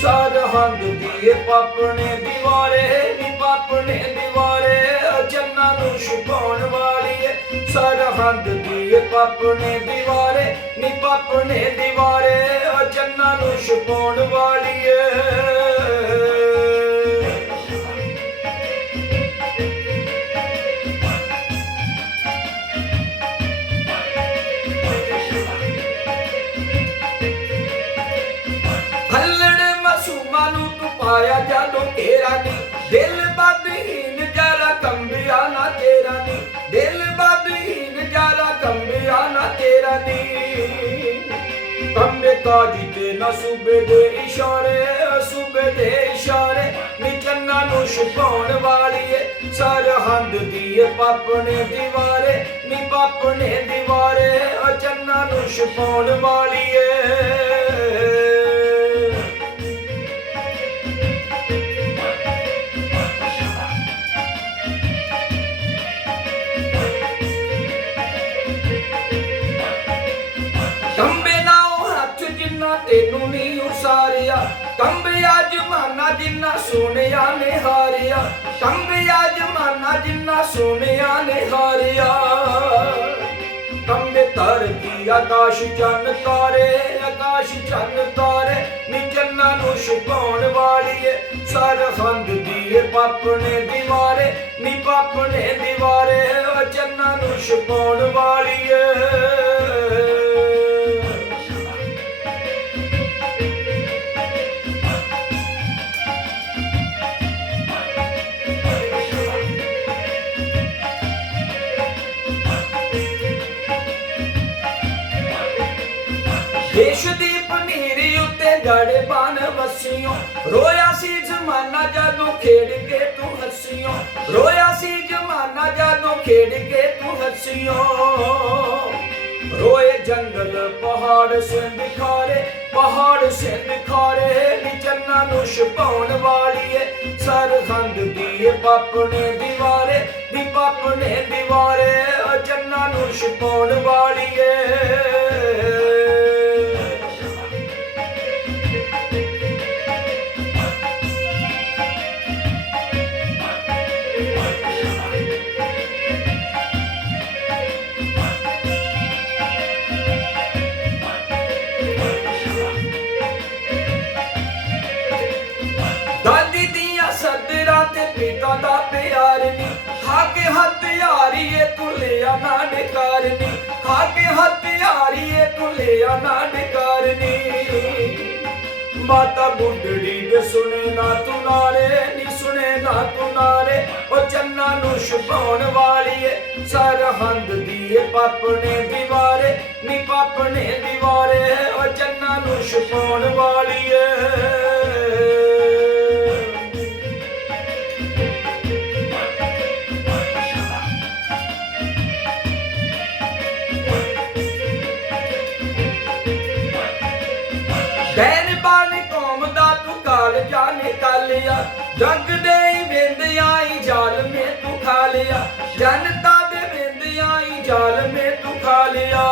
ਸਰਹੰਦ ਦੀ ਪਾਪਣੇ ਦੀਵਾਰੇ, ਨੀ ਪਾਪਣੇ ਦੀਵਾਰੇ ਚੰਨਾ ਨੂੰ ਛੁਪਾਉਣ ਵਾਲੀ ਏ ਸਰਹੰਦ ਦੀ ਪਾਪਣੇ ਦੀਵਾਰੇ, ਨੀ ਪਾਪਣੇ ਦੀਵਾਰੇ ਚੰਨਾ ਨੂੰ ਛੁਪਾਉਣ ਵਾਲੀ ਏ ਨੂੰ ਤੂੰ ਪਾਇਆ ਜਦੋਂ ਤੇਰਾ ਨੀ। ਦਿਲ ਬਦਹੀਨ ਜਰਾ ਕੰਬਿਆ ਨਾ ਤੇਰਾ ਨੀ। ਦਿਲ ਬਦਹੀਨ ਜਰਾ ਕੰਬਿਆ ਨਾ ਤੇਰਾ ਨੀ। ਕੰਬੇ ਤਾਜੀ ਤੇ ਨਾ ਸੂਬੇ ਦੇ ਇਸ਼ਾਰੇ, ਸੂਬੇ ਦੇ ਇਸ਼ਾਰੇ। ਨੀ ਚੰਨਾ ਨੂੰ ਛੁਪਾਉਣ ਵਾਲੀ ਏ ਸਰਹੰਦ ਦੀ ਏ ਪਾਪਣੇ ਦੀਵਾਰੇ। ਨੀ ਪਾਪਣੇ ਦੀਵਾਰੇ ਅਚੰਨਾ ਨੂੰ ਛੁਪਾਉਣ ਵਾਲੀ ਏ ਕੰਬੇ ਨਾ ਉਹ ਹੱਥ ਜਿੰਨਾ ਤੈਨੂੰ ਨਹੀਂ ਉਸਾਰਿਆ। ਕੰਬਿਆ ਜਮਾਨਾ ਜਿੰਨਾ ਸੋਹਣਿਆ ਨੇ ਹਾਰਿਆ। ਕੰਬਿਆ ਜਮਾਨਾ ਜਿੰਨਾ ਸੋਹਣਿਆ ਨੇ ਹਾਰਿਆ। ਕੰਬੇ ਧਰਤੀ ਆਕਾਸ਼ ਚੰਨ ਤਾਰੇ, ਆਕਾਸ਼ ਚੰਨ ਤਾਰੇ, ਨੀ ਚੰਨਾ ਨੂੰ ਛੁਪਾਉਣ ਵਾਲੀ ਏ ਸਰਹੰਦ ਦੀ ਏ ਪਾਪਣੇ ਦੀਵਾਰੇ, ਨੀ ਪਾਪਣੇ ਦੀਵਾਰੇ ਓ ਚੰਨਾ ਨੂੰ ਛੁਪਾਉਣ ਵਾਲੀ ਏ ਦੇਸ਼ ਦੀ ਪਨੀਰੀ ਉੱਤੇ ਗੜੇ ਬਨ ਵਸੀਓ। ਰੋਇਆ ਸੀ ਜ਼ਮਾਨਾ ਜਦੋਂ ਖੇਡ ਕੇ ਤੂੰ ਹੱਸਿਓ। ਰੋਇਆ ਸੀ ਜ਼ਮਾਨਾ ਜਦੋਂ ਖੇਡ ਕੇ ਤੂੰ ਹੱਸੀਓ। ਰੋਏ ਜੰਗਲ ਪਹਾੜ ਸਿੰਧ ਖਾਰੇ, ਪਹਾੜ ਸਿੰਧ ਖਾਰੇ ਨੀ ਚੰਨਾ ਨੂੰ ਛੁਪਾਉਣ ਵਾਲੀ ਏ ਸਰਹੰਦ ਦੀ ਏ ਪਾਪਣੇ ਦੀਵਾਰੇ ਦੀ ਪਾਪਣੇ ਦੀਵਾਰੇ ਓ ਚੰਨਾ ਨੂੰ ਛੁਪਾਉਣ ਵਾਲੀ ਤੇ ਪਿਤਾ ਦਾ ਪਿਆਰ ਨੀ। ਖਾ ਕੇ ਹਥਿਆਰੀਏ ਤੂੰ ਲਿਆ ਨਾ। ਨਿਕਾਰਨੀ ਖਾ ਕੇ ਹਥਿਆਰੀਏ ਤੂੰ ਲਿਆ ਨਾ। ਨਿਕਾਰਨੀ ਮਾਤਾ ਬੁੱਢੜੀ ਦੇ ਸੁਣੇ ਨਾ ਤੂੰ ਨਾਰੇ, ਨੀ ਸੁਣੇ ਨਾ ਤੂੰ ਨਾਰੇ। ਉਹ ਚੰਨਾ ਨੂੰ ਛੁਪਾਉਣ ਵਾਲੀ ਏ ਸਰਹੰਦ ਦੀ ਏ ਪਾਪਣੇ ਦੀਵਾਰੇ। ਨੀ ਪਾਪਣੇ ਦੀਵਾਰੇ, ਉਹ ਚੰਨਾ ਨੂੰ ਛੁਪਾਉਣ ਵਾਲੀ ਏ ਕੌਮ ਦਾ ਤੂੰ ਕਾਲ ਜਾ ਨਿਕਾਲਿਆ ਜੱਗ ਦੇ ਵਿੰਦ ਆਈ ਜਾਲ ਮੇ ਤੂੰ ਖਾ ਲਿਆ। ਜਨਤਾ ਦੇ ਵਿੰਦ ਆਈ ਜਾਲ ਮੇ ਤੂੰ ਖਾ ਲਿਆ।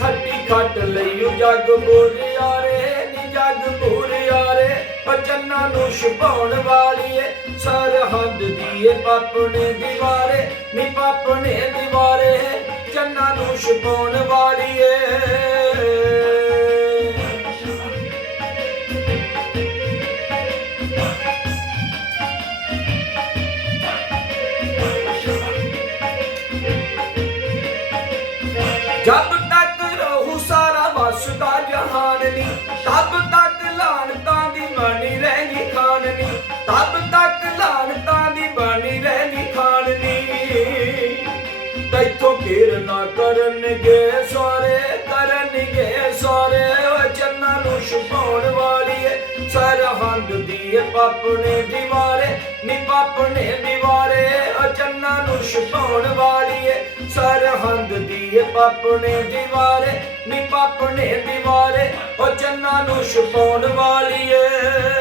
ਖੱਟੀ ਖੱਟ ਲਈਓ ਜੱਗ ਬੋਰਿਆਰੇ ਨੀ ਜੱਗ ਬੋਰਿਆਰੇ ਉਹ ਚੰਨਾ ਨੂੰ ਛੁਪਾਉਣ ਵਾਲੀ ਏ ਸਰਹੰਦ ਦੀ ਏ ਪਾਪਣੇ ਦੀਵਾਰੇ, ਨੀ ਪਾਪਣੇ ਦੀਵਾਰੇ। ਚੰਨਾ ਨੂੰ ਛੁਪਾਉਣ ਵਾਲੀ ਜਦ ਤੱਕ ਰਹੂ ਸਾਰਾ ਵਸਦਾ ਜਹਾਨ ਨੀ, ਤਬ ਤੱਕ ਲਾਨਤਾਂ ਦੀ ਬਾਣੀ ਰਹਿਣੀ ਖਾਨ ਨੀ, ਤਬ ਤੱਕ ਲਾਨਤਾਂ ਦੀ ਬਾਣੀ ਰਹਿਣੀ ਖਾਣ ਨੀ। ਤੈਥੋਂ ਘੇਰ ਨਾ ਕਰਨਗੇ ਸਾਰੇ ਕਰਨਗੇ ਸਾਰੇ, ਉਹ ਚੰਨਾ ਨੂੰ ਛੁਪਾਉਣ ਵਾਲੀ ਸਰਹੰਦ ਦੀ ਏ ਪਾਪਣੇ ਦੀਵਾਰੇ ਨੀ ਪਾਪਣੇ ਦੀਵਾਰੇ ਉਹ ਨੂੰ ਛੁਪਾਉਣ ਵਾਲੀ ਏ। ਸਰਹੰਦ ਦੀ ਏ ਪਾਪਣੇ ਦੀਵਾਰੇ ਨੀ ਪਾਪਣੇ ਦੀਵਾਰੇ ਉਹ ਨੂੰ ਛੁਪਾਉਣ ਵਾਲੀ ਏ।